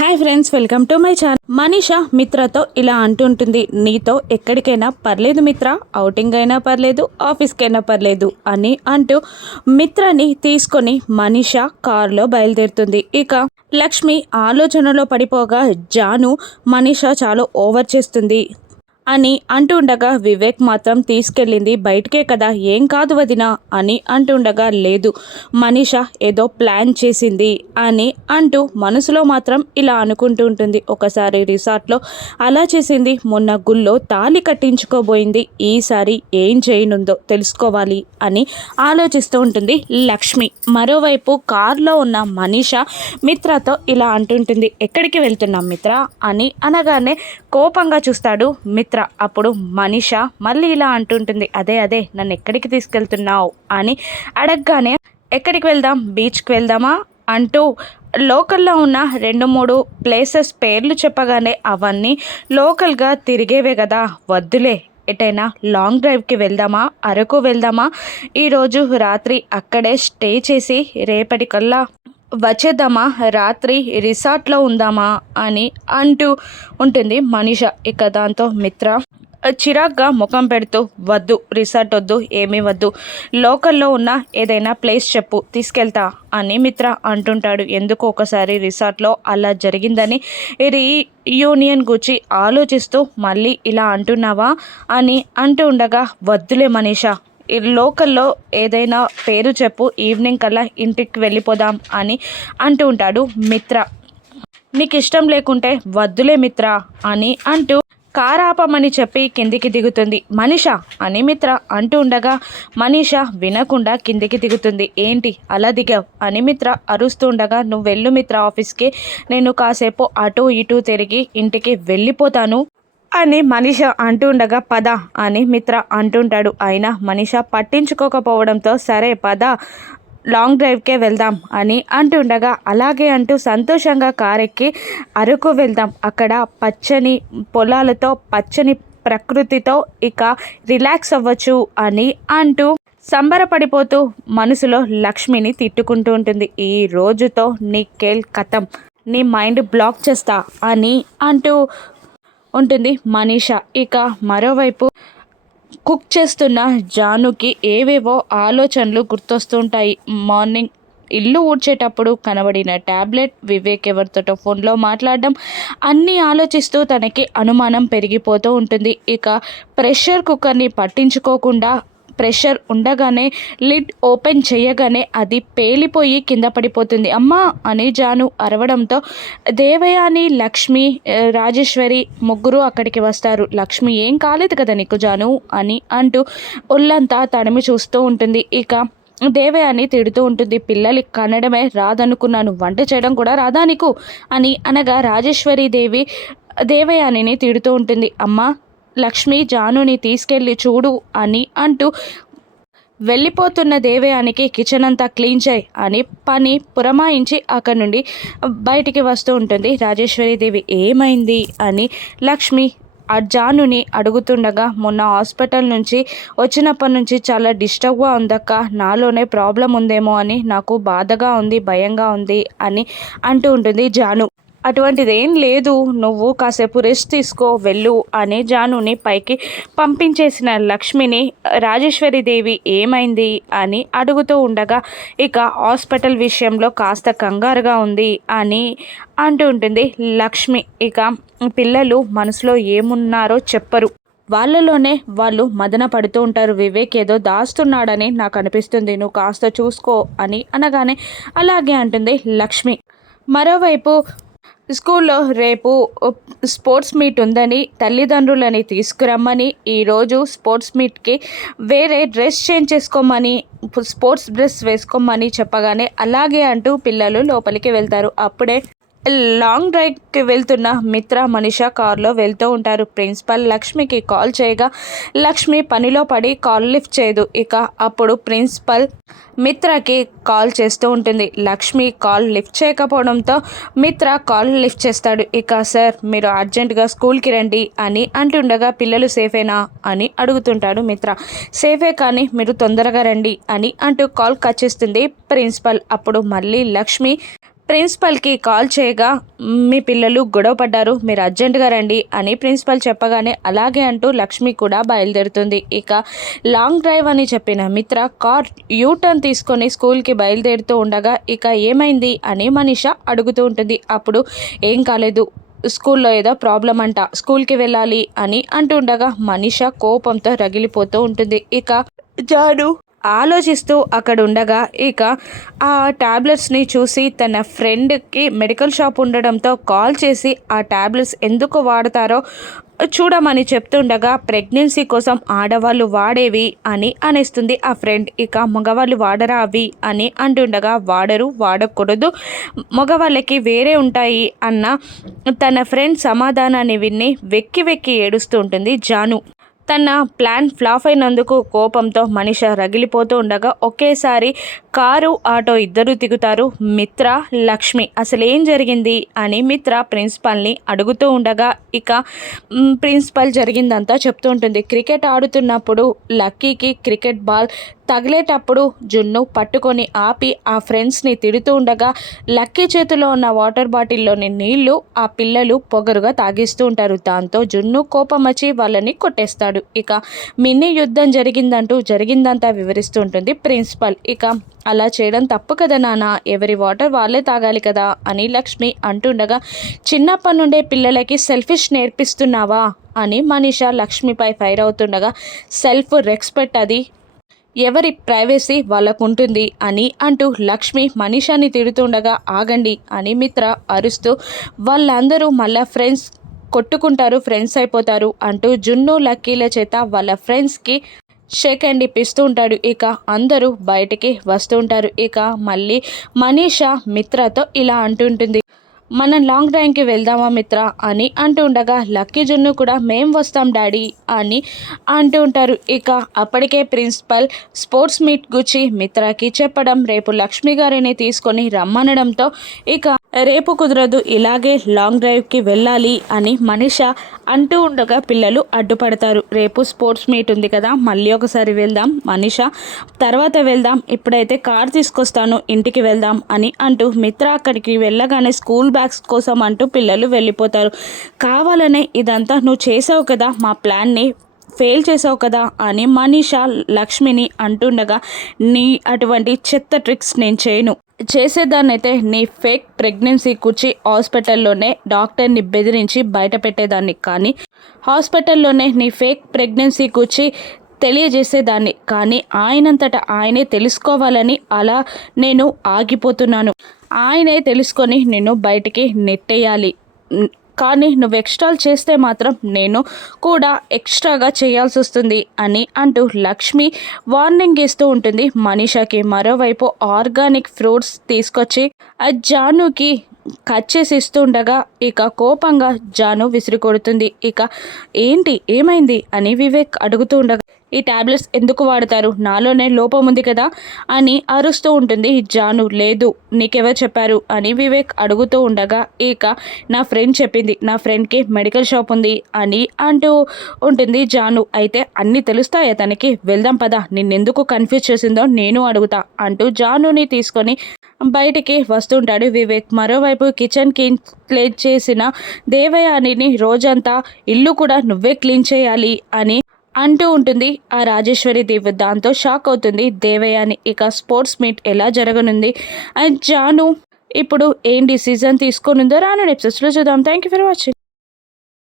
Hi friends welcome to my channel Manisha మిత్రతో ఇలా అంటుంటుంది. నీతో ఎక్కడికైనా పర్లేదు మిత్ర అవుటింగ్ అయినా పర్లేదు ఆఫీస్కి అయినా పర్లేదు అని అంటూ మిత్రని తీసుకొని మనీష కారులో బయలుదేరుతుంది. ఇక లక్ష్మి ఆలోచనలో పడిపోగా జాను మనీష చాలా ఓవర్ చేస్తుంది. అని అంటుండగా వివేక్ మాత్రం తీసుకెళ్ళింది బయటకే కదా ఏం కాదు వదినా అని అంటుండగా లేదు మనీష ఏదో ప్లాన్ చేసింది అని అంటూ మనసులో మాత్రం ఇలా అనుకుంటూ ఉంటుంది ఒకసారి రిసార్ట్లో అలా చేసింది మొన్న గుళ్ళో తాళి కట్టించుకోబోయింది ఈసారి ఏం చేయనుందో తెలుసుకోవాలి అని ఆలోచిస్తూ ఉంటుంది లక్ష్మి. మరోవైపు కారులో ఉన్న మనీష మిత్రతో ఇలా అంటుంటుంది ఎక్కడికి వెళ్తున్నాం మిత్ర? అని అనగానే కోపంగా చూస్తాడు మిత్ర. అప్పుడు మనిష మళ్ళీ ఇలా అంటుంటుంది అదే అదే నన్ను ఎక్కడికి తీసుకెళ్తున్నావు? అని అడగగానే ఎక్కడికి వెళ్దాం? బీచ్కి వెళ్దామా? అంటూ లోకల్లో ఉన్న రెండు మూడు ప్లేసెస్ పేర్లు చెప్పగానే అవన్నీ లోకల్గా తిరిగేవే కదా. వద్దులే ఎటైనా లాంగ్ డ్రైవ్కి వెళ్దామా? అరకు వెళ్దామా? ఈరోజు రాత్రి అక్కడే స్టే చేసి రేపటికల్లా వచ్చేద్దామా? రాత్రి రిసార్ట్లో ఉందామా? అని అంటూ ఉంటుంది మనిష. ఇక దాంతో మిత్ర చిరాగ్గా ముఖం పెడుతూ వద్దు రిసార్ట్ వద్దు ఏమీ వద్దు. లోకల్లో ఉన్న ఏదైనా ప్లేస్ చెప్పు తీసుకెళ్తా అని మిత్ర అంటుంటాడు. ఎందుకు ఒకసారి రిసార్ట్లో అలా జరిగిందని రీయూనియన్ గురించి ఆలోచిస్తూ మళ్ళీ ఇలా అంటున్నావా? అని అంటూ ఉండగా వద్దులే మనీషా. లోకల్లో ఏదైనా పేరు చెప్పు ఈవినింగ్ కల్లా ఇంటికి వెళ్ళిపోదాం అని అంటూ ఉంటాడు మిత్ర. నీకు ఇష్టం లేకుంటే వద్దులే మిత్ర అని అంటూ కారాపమని చెప్పి కిందికి దిగుతుంది. మనిష అని మిత్ర అంటూ ఉండగా మనీష వినకుండా కిందికి దిగుతుంది. ఏంటి? అలా దిగావు? అని మిత్ర అరుస్తూ ఉండగా నువ్వు వెళ్ళు మిత్ర ఆఫీస్కి. నేను కాసేపు అటు ఇటు తిరిగి ఇంటికి వెళ్ళిపోతాను. అని మనిష అంటుండగా పద అని మిత్ర అంటుంటాడు. అయినా మనిష పట్టించుకోకపోవడంతో సరే పద లాంగ్ డ్రైవ్కే వెళ్దాం అని అంటుండగా అలాగే అంటూ సంతోషంగా కారెక్కి అరకు వెళ్దాం. అక్కడ పచ్చని పొలాలతో పచ్చని ప్రకృతితో ఇక రిలాక్స్ అవ్వచ్చు అని అంటూ సంబరపడిపోతూ మనసులో లక్ష్మిని తిట్టుకుంటూ ఉంటుంది. ఈ రోజుతో నీ కేల్ కథం నీ మైండ్ బ్లాక్ చేస్తా అని అంటూ ఉంటుంది. మనీష ఇక మరోవైపు కుక్ చేస్తున్న జానుకి ఏవేవో ఆలోచనలు గుర్తొస్తుంటాయి. మార్నింగ్ ఇల్లు ఊడ్చేటప్పుడు కనబడిన ట్యాబ్లెట్ వివేక్ ఎవరితోటో ఫోన్లో మాట్లాడడం అన్నీ ఆలోచిస్తూ తనకి అనుమానం పెరిగిపోతూ ఉంటుంది. ఇక ప్రెషర్ కుక్కర్ని పట్టించుకోకుండా ప్రెషర్ ఉండగానే లిడ్ ఓపెన్ చేయగానే అది పేలిపోయి కింద పడిపోతుంది. అమ్మా! అని జాను అరవడంతో దేవయాని లక్ష్మి రాజేశ్వరి ముగ్గురు అక్కడికి వస్తారు. లక్ష్మి ఏం కాలేదు కదా నీకు జాను అని అంటూ ఒళ్ళంతా తడిమి చూస్తూ ఉంటుంది. ఇక దేవయాని తిడుతూ ఉంటుంది. పిల్లలకి కనడమే రాదనుకున్నాను. వంట చేయడం కూడా రాదా నీకు? అని అనగా రాజేశ్వరి దేవి దేవయానిని తిడుతూ ఉంటుంది. అమ్మ! లక్ష్మి జానుని తీసుకెళ్ళి చూడు అని అంటూ వెళ్ళిపోతున్న దేవయానికి కిచెన్ అంతా క్లీన్ చేయి అని పని పురమాయించి అక్కడి నుండి బయటికి వస్తూ ఉంటుంది. రాజేశ్వరి దేవి ఏమైంది అని లక్ష్మి ఆ జానుని అడుగుతుండగా మొన్న హాస్పిటల్ నుంచి వచ్చినప్పటి నుంచి చాలా డిస్టర్బ్గా ఉందక్క నాలోనే ప్రాబ్లం ఉందేమో అని నాకు బాధగా ఉంది భయంగా ఉంది అని అంటూ ఉంటుంది జాను. అటువంటిదేం లేదు. నువ్వు కాసేపు రెస్ట్ తీసుకో వెళ్ళు అని జానుని పైకి పంపించేసిన లక్ష్మిని రాజేశ్వరిదేవి ఏమైంది అని అడుగుతూ ఉండగా ఇక హాస్పిటల్ విషయంలో కాస్త కంగారుగా ఉంది అని అంటూ ఉంటుంది లక్ష్మి. ఇక పిల్లలు మనసులో ఏమున్నారో చెప్పరు. వాళ్ళలోనే వాళ్ళు మదన పడుతూ ఉంటారు. వివేక్ ఏదో దాస్తున్నాడని నాకు అనిపిస్తుంది. నువ్వు కాస్త చూసుకో అని అనగానే అలాగే అంటుంది లక్ష్మి. మరోవైపు స్కూల్లో రేపు స్పోర్ట్స్ మీట్ ఉందని తల్లిదండ్రులని తీసుకురమ్మని ఈరోజు స్పోర్ట్స్ మీట్కి వేరే డ్రెస్ చేంజ్ చేసుకోమని స్పోర్ట్స్ డ్రెస్ వేసుకోమని చెప్పగానే అలాగే అంటూ పిల్లలు లోపలికి వెళ్తారు. అప్పుడే లాంగ్ డ్రైవ్కి వెళ్తున్న మిత్ర మనిష కారులో వెళ్తూ ఉంటారు. ప్రిన్సిపల్ లక్ష్మికి కాల్ చేయగా లక్ష్మి పనిలో పడి కాల్ లిఫ్ట్ చేయదు. ఇక అప్పుడు ప్రిన్సిపల్ మిత్రకి కాల్ చేస్తూ ఉంటుంది. లక్ష్మి కాల్ లిఫ్ట్ చేయకపోవడంతో మిత్ర కాల్ లిఫ్ట్ చేస్తాడు. ఇక సార్ మీరు అర్జెంటుగా స్కూల్కి రండి అని అంటుండగా పిల్లలు సేఫేనా అని అడుగుతుంటాడు మిత్ర. సేఫే కానీ మీరు తొందరగా రండి అని అంటూ కాల్ కట్ చేస్తుంది ప్రిన్సిపల్. అప్పుడు మళ్ళీ లక్ష్మి ప్రిన్సిపల్కి కాల్ చేయగా మీ పిల్లలు గొడవ పడ్డారు మీరు అర్జెంటుగా రండి అని ప్రిన్సిపల్ చెప్పగానే అలాగే అంటూ లక్ష్మి కూడా బయలుదేరుతుంది. ఇక లాంగ్ డ్రైవ్ అని చెప్పిన మిత్ర కార్ యూటర్న్ తీసుకొని స్కూల్కి బయలుదేరుతూ ఉండగా ఇక ఏమైంది? అని మనిష అడుగుతూ ఉంటుంది. అప్పుడు ఏం కాలేదు స్కూల్లో ఏదో ప్రాబ్లం అంట స్కూల్కి వెళ్ళాలి అని అంటుండగా మనిష కోపంతో రగిలిపోతూ ఉంటుంది. ఇక జాను ఆలోచిస్తూ అక్కడ ఉండగా ఇక ఆ ట్యాబ్లెట్స్ని చూసి తన ఫ్రెండ్కి మెడికల్ షాప్ ఉండడంతో కాల్ చేసి ఆ ట్యాబ్లెట్స్ ఎందుకు వాడతారో చూడమని చెప్తుండగా ప్రెగ్నెన్సీ కోసం ఆడవాళ్ళు వాడేవి అని అనేస్తుంది ఆ ఫ్రెండ్. ఇక మగవాళ్ళు వాడరా అవి అని అంటుండగా వాడరు వాడకూడదు. మగవాళ్ళకి వేరే ఉంటాయి అన్న తన ఫ్రెండ్ సమాధానాన్ని విని వెక్కి వెక్కి ఏడుస్తూ ఉంటుంది జాను. తన ప్లాన్ ఫ్లాప్ అయినందుకు కోపంతో మనిష రగిలిపోతూ ఉండగా ఒకేసారి కారు ఆటో ఇద్దరు దిగుతారు. మిత్ర లక్ష్మి అసలు ఏం జరిగింది అని మిత్ర ప్రిన్సిపల్ని అడుగుతూ ఉండగా ఇక ప్రిన్సిపల్ జరిగిందంతా చెప్తూ ఉంటుంది. క్రికెట్ ఆడుతున్నప్పుడు లక్కీకి క్రికెట్ బాల్ తగిలేటప్పుడు జున్ను పట్టుకొని ఆపి ఆ ఫ్రెండ్స్ని తిడుతూ ఉండగా లక్కీ చేతిలో ఉన్న వాటర్ బాటిల్లోని నీళ్ళు ఆ పిల్లలు పొగరుగా తాగిస్తూ ఉంటారు. దాంతో జున్ను కోపం వచ్చి వాళ్ళని కొట్టేస్తాడు. ఇక మినీ యుద్ధం జరిగిందంటూ జరిగిందంతా వివరిస్తూ ఉంటుంది ప్రిన్సిపల్. ఇక అలా చేయడం తప్పు కదా నాన్న ఎవరి వాటర్ వాళ్ళే తాగాలి కదా? అని లక్ష్మి అంటుండగా చిన్నప్పటి నుండే పిల్లలకి సెల్ఫిష్ నేర్పిస్తున్నావా? అని మనీష లక్ష్మిపై ఫైర్ అవుతుండగా సెల్ఫ్ రెస్పెక్ట్ అది. ఎవరి ప్రైవసీ వాళ్ళకు ఉంటుంది అని అంటూ లక్ష్మి మనీషాని తిడుతుండగా ఆగండి అని మిత్ర అరుస్తూ వాళ్ళందరూ మళ్ళా ఫ్రెండ్స్ కొట్టుకుంటారు ఫ్రెండ్స్ అయిపోతారు అంటూ జున్ను లక్కీల చేత వాళ్ళ ఫ్రెండ్స్కి షేక్ హ్యాండ్ ఇప్పిస్తూ ఉంటాడు. ఇక అందరూ బయటికి వస్తూ ఉంటారు ఇక మళ్ళీ మనీషా మిత్రతో ఇలా అంటుంటుంది మనం లాంగ్ డ్రైవ్కి వెళ్దామా మిత్ర? అని అంటూ ఉండగా లక్కీ జున్ను కూడా మేం వస్తాం డాడీ అని అంటూ ఉంటారు. ఇక అప్పటికే ప్రిన్సిపల్ స్పోర్ట్స్ మీట్ గుచ్చి మిత్రకి చెప్పడం రేపు లక్ష్మి గారిని తీసుకొని రమ్మనడంతో ఇక రేపు కుదరదు ఇలాగే లాంగ్ డ్రైవ్కి వెళ్ళాలి అని మనిష అంటూ ఉండగా పిల్లలు అడ్డుపడతారు. రేపు స్పోర్ట్స్ మీట్ ఉంది కదా మళ్ళీ ఒకసారి వెళ్దాం మనిష. తర్వాత వెళ్దాం ఇప్పుడైతే కార్ తీసుకొస్తాను ఇంటికి వెళ్దాం అని అంటూ మిత్ర అక్కడికి వెళ్ళగానే స్కూల్ బ్యాగ్స్ కోసం అంటూ పిల్లలు వెళ్ళిపోతారు. కావాలనే ఇదంతా నువ్వు చేసావు కదా మా ప్లాన్ని ఫెయిల్ చేసావు కదా అని మనీష లక్ష్మిని అంటుండగా నీ అటువంటి చెత్త ట్రిక్స్ నేను చేయను. చేసేదాన్నైతే నీ ఫేక్ ప్రెగ్నెన్సీ కూర్చి హాస్పిటల్లోనే డాక్టర్ని బెదిరించి బయట పెట్టేదాన్ని. కానీ హాస్పిటల్లోనే నీ ఫేక్ ప్రెగ్నెన్సీ కూర్చి తెలియజేసేదాన్ని. కానీ ఆయనంతట ఆయనే తెలుసుకోవాలని అలా నేను ఆగిపోతున్నాను. ఆయనే తెలుసుకొని నిన్ను బయటికి నెట్టేయాలి. కానీ నువ్వు ఎక్స్ట్రాలు చేస్తే మాత్రం నేను కూడా ఎక్స్ట్రాగా చేయాల్సి వస్తుంది అని అంటూ లక్ష్మి వార్నింగ్ ఇస్తూ ఉంటుంది. మనీషాకి మరోవైపు ఆర్గానిక్ ఫ్రూట్స్ తీసుకొచ్చి ఆ జానుకి కట్ చేసి ఇస్తూ ఉండగా ఇక కోపంగా జాను విసిరి కొడుతుంది ఇక ఏంటి? ఏమైంది? అని వివేక్ అడుగుతూ ఉండగా ఈ టాబ్లెట్స్ ఎందుకు వాడతారు? నాలోనే లోపం ఉంది కదా? అని అరుస్తూ ఉంటుంది జాను. లేదు నీకెవరు చెప్పారు? అని వివేక్ అడుగుతూ ఉండగా ఇక నా ఫ్రెండ్ చెప్పింది. నా ఫ్రెండ్కి మెడికల్ షాప్ ఉంది అని అంటూ ఉంటుంది జాను. అయితే అన్నీ తెలుస్తాయి తనకి? వెళ్దాం పదా. నిన్నెందుకు కన్ఫ్యూజ్ చేసిందో నేను అడుగుతా అంటూ జానుని తీసుకొని బయటికి వస్తుంటాడు వివేక్. మరోవైపు కిచెన్కి క్లీన్ చేసిన దేవయానిని రోజంతా ఇల్లు కూడా నువ్వే క్లీన్ చేయాలి అని అంటూ ఉంటుంది. ఆ రాజేశ్వరి దేవి దాంతో షాక్ అవుతుంది. దేవయాని ఇక స్పోర్ట్స్ మీట్ ఎలా జరగనుంది? అండ్ జాను ఇప్పుడు ఏం డిసిజన్ తీసుకొనుందో రాను ఎపిసోడ్స్లో చూద్దాం. Thank you for watching